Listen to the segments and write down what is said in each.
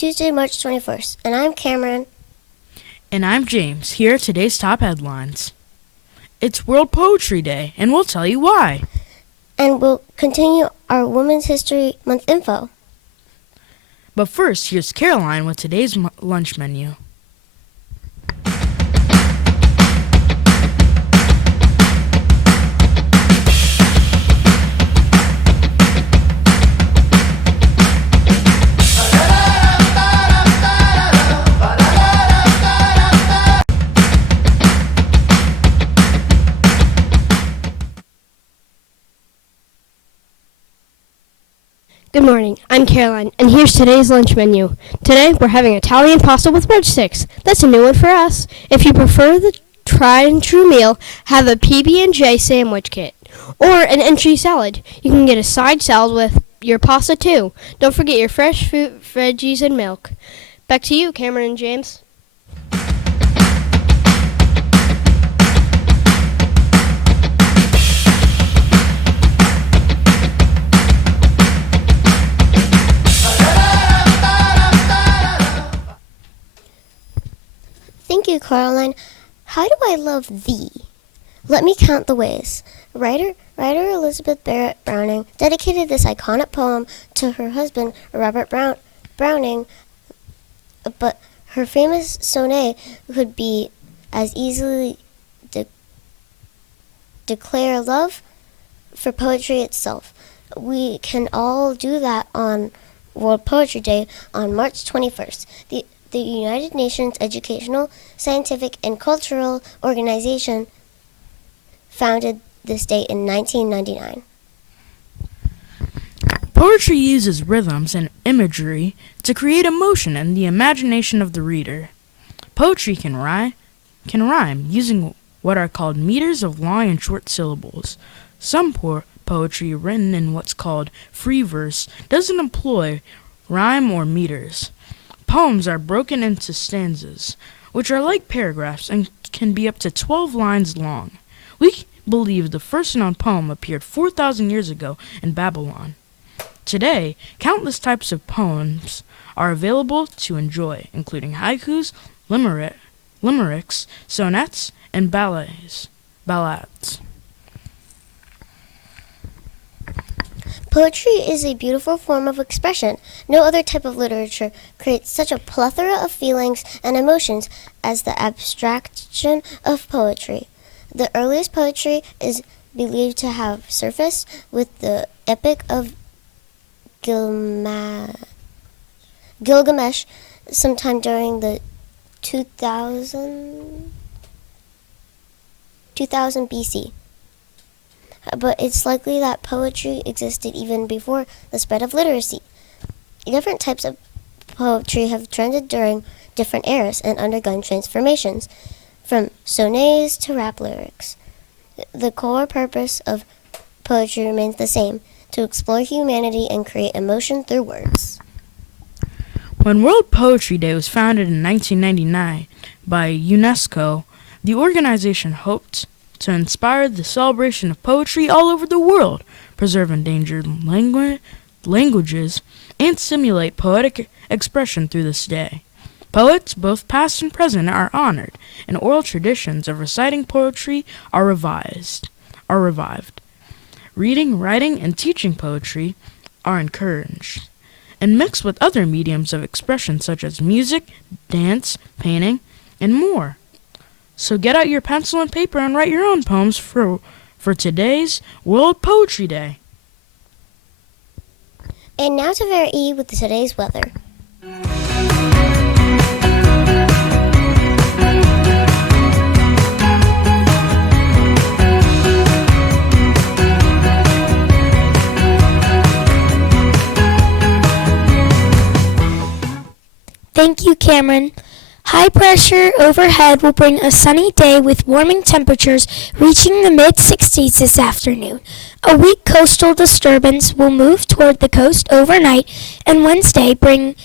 Tuesday, March 21st, and I'm Cameron. And I'm James. Here are today's top headlines. It's World Poetry Day, and we'll tell you why. And we'll continue our Women's History Month info. But first, here's Caroline with today's lunch menu. Good morning, I'm Caroline, and here's today's lunch menu. Today, we're having Italian pasta with breadsticks. That's a new one for us. If you prefer the tried and true meal, have a PB&J sandwich kit, or an entry salad. You can get a side salad with your pasta too. Don't forget your fresh fruit, veggies, and milk. Back to you, Cameron and James. Thank you, Caroline. How do I love thee? Let me count the ways. Writer Elizabeth Barrett Browning dedicated this iconic poem to her husband, Robert Browning, but her famous sonnet could be as easily declare love for poetry itself. We can all do that on World Poetry Day on March 21st. The United Nations Educational, Scientific, and Cultural Organization founded this day in 1999. Poetry uses rhythms and imagery to create emotion in the imagination of the reader. Poetry can rhyme using what are called meters of long and short syllables. Some poetry written in what's called free verse doesn't employ rhyme or meters. Poems are broken into stanzas, which are like paragraphs and can be up to 12 lines long. We believe the first known poem appeared 4,000 years ago in Babylon. Today, countless types of poems are available to enjoy, including haikus, limericks, sonnets, and ballads. Poetry is a beautiful form of expression. No other type of literature creates such a plethora of feelings and emotions as the abstraction of poetry. The earliest poetry is believed to have surfaced with the Epic of Gilgamesh sometime during the 2000 BC. But it's likely that poetry existed even before the spread of literacy. Different types of poetry have trended during different eras and undergone transformations, from sonnets to rap lyrics. The core purpose of poetry remains the same, to explore humanity and create emotion through words. When World Poetry Day was founded in 1999 by UNESCO, the organization hoped to inspire the celebration of poetry all over the world, preserve endangered languages, and stimulate poetic expression through this day. Poets, both past and present, are honored, and oral traditions of reciting poetry are revived. Reading, writing, and teaching poetry are encouraged, and mixed with other mediums of expression such as music, dance, painting, and more. So get out your pencil and paper and write your own poems for today's World Poetry Day. And now to Vera E. with today's weather. Thank you, Cameron. High pressure overhead will bring a sunny day with warming temperatures reaching the mid-60s this afternoon. A weak coastal disturbance will move toward the coast overnight and Wednesday, bringing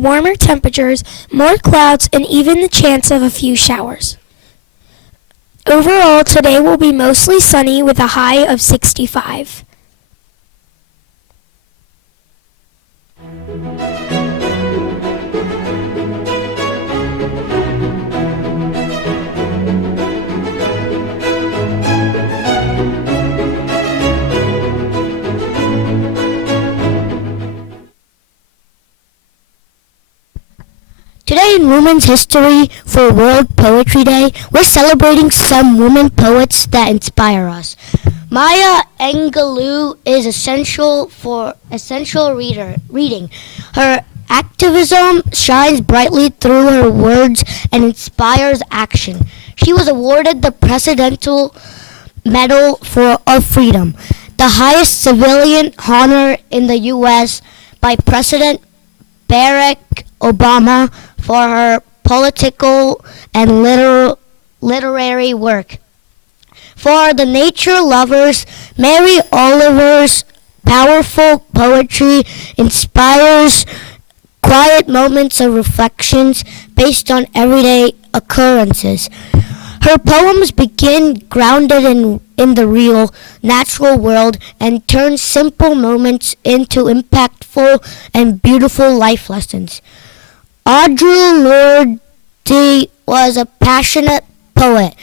warmer temperatures, more clouds, and even the chance of a few showers. Overall, today will be mostly sunny with a high of 65. in Women's History for World Poetry Day, we're celebrating some women poets that inspire us. Maya Angelou is essential reading. Her activism shines brightly through her words and inspires action. She was awarded the Presidential Medal of Freedom, the highest civilian honor in the U.S. by President Barack Obama for her political and literary work. For the nature lovers, Mary Oliver's powerful poetry inspires quiet moments of reflections based on everyday occurrences. Her poems begin grounded in the real, natural world and turn simple moments into impactful and beautiful life lessons. Audre Lorde was a passionate poet,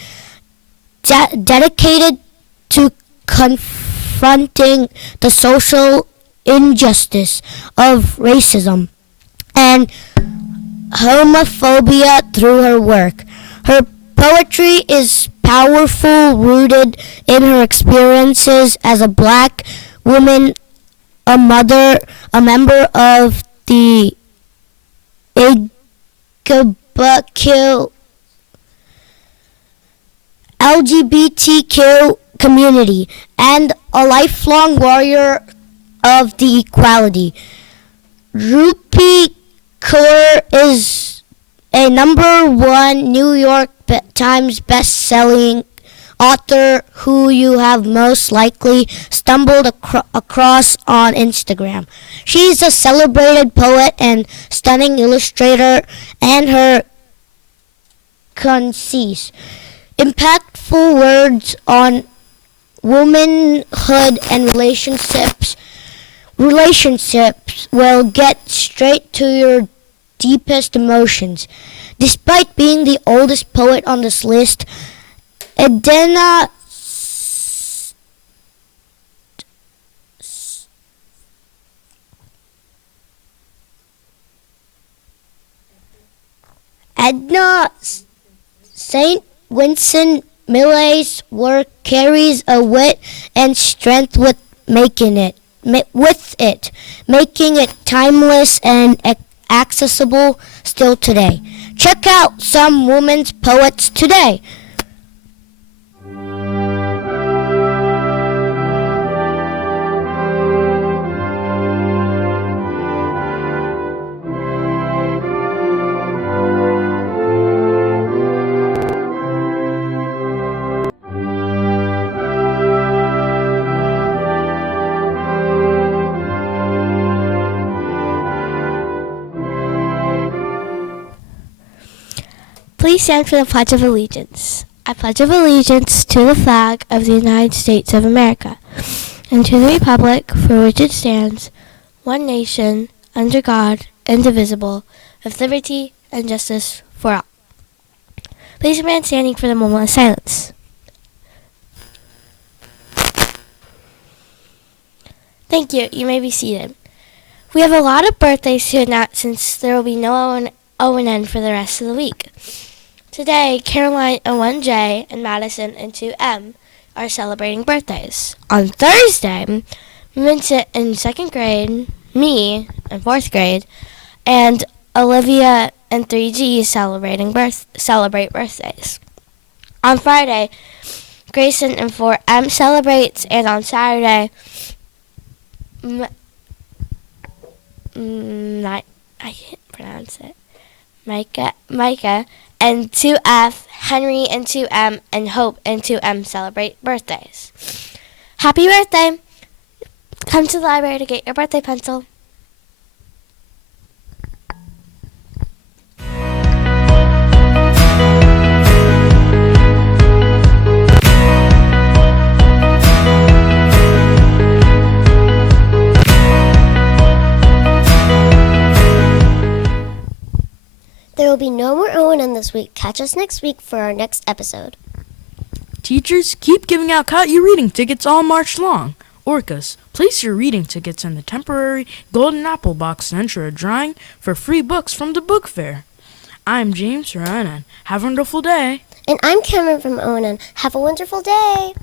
dedicated to confronting the social injustice of racism and homophobia through her work. Her poetry is powerful, rooted in her experiences as a black woman, a mother, a member of the LGBTQ community, and a lifelong warrior of the equality. Rupi Kaur is a #1 New York Times best-selling author who you have most likely stumbled across on Instagram. She's a celebrated poet and stunning illustrator, and her concise, impactful words on womanhood and relationships will get straight to your deepest emotions. Despite being the oldest poet on this list, Edna St. Vincent Millais' work carries a wit and strength making it timeless and accessible still today. Check out some women's poets today. Please stand for the Pledge of Allegiance. I pledge of allegiance to the flag of the United States of America and to the republic for which it stands, one nation, under God, indivisible, with liberty and justice for all. Please remain standing for the moment of silence. Thank you. You may be seated. We have a lot of birthdays to announce since there will be no O&N for the rest of the week. Today, Caroline and 1J and Madison and 2M are celebrating birthdays. On Thursday, Vincent in 2nd grade, me in 4th grade, and Olivia and 3G celebrate birthdays. On Friday, Grayson and 4M celebrates, and on Saturday, I can't pronounce it. Micah and 2F, Henry and 2M, and Hope and 2M celebrate birthdays. Happy birthday! Come to the library to get your birthday pencil. There will be no more O&M this week. Catch us next week for our next episode. Teachers, keep giving out Cut Your Reading tickets all March long. Orcas, place your reading tickets in the temporary golden apple box to enter a drawing for free books from the book fair. I'm James from Onan. Have a wonderful day. And I'm Cameron from Onan. Have a wonderful day.